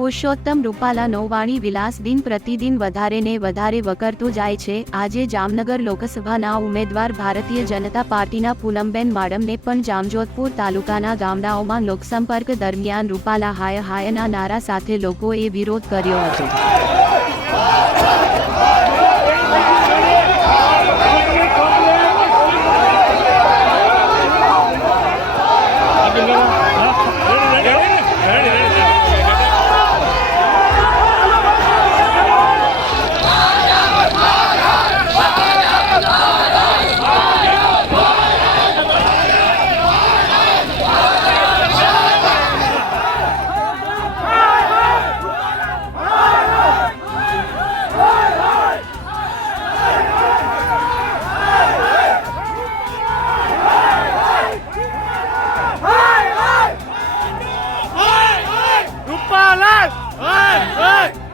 પુરુષોત્તમ રૂપાલાનો વાણી વિલાસ દિન પ્રતિદિન વધારે ને વધારે વકરતું જાય છે. આજે જામનગર લોકસભાના ઉમેદવાર ભારતીય જનતા પાર્ટીના પૂનમબેન માડમને પણ જામજોધપુર તાલુકાના ગામડાઓમાં લોકસંપર્ક દરમિયાન રૂપાલા હાય હાયના નારા સાથે લોકોએ વિરોધ કર્યો હતો. રૂપાલાલ હાય હાય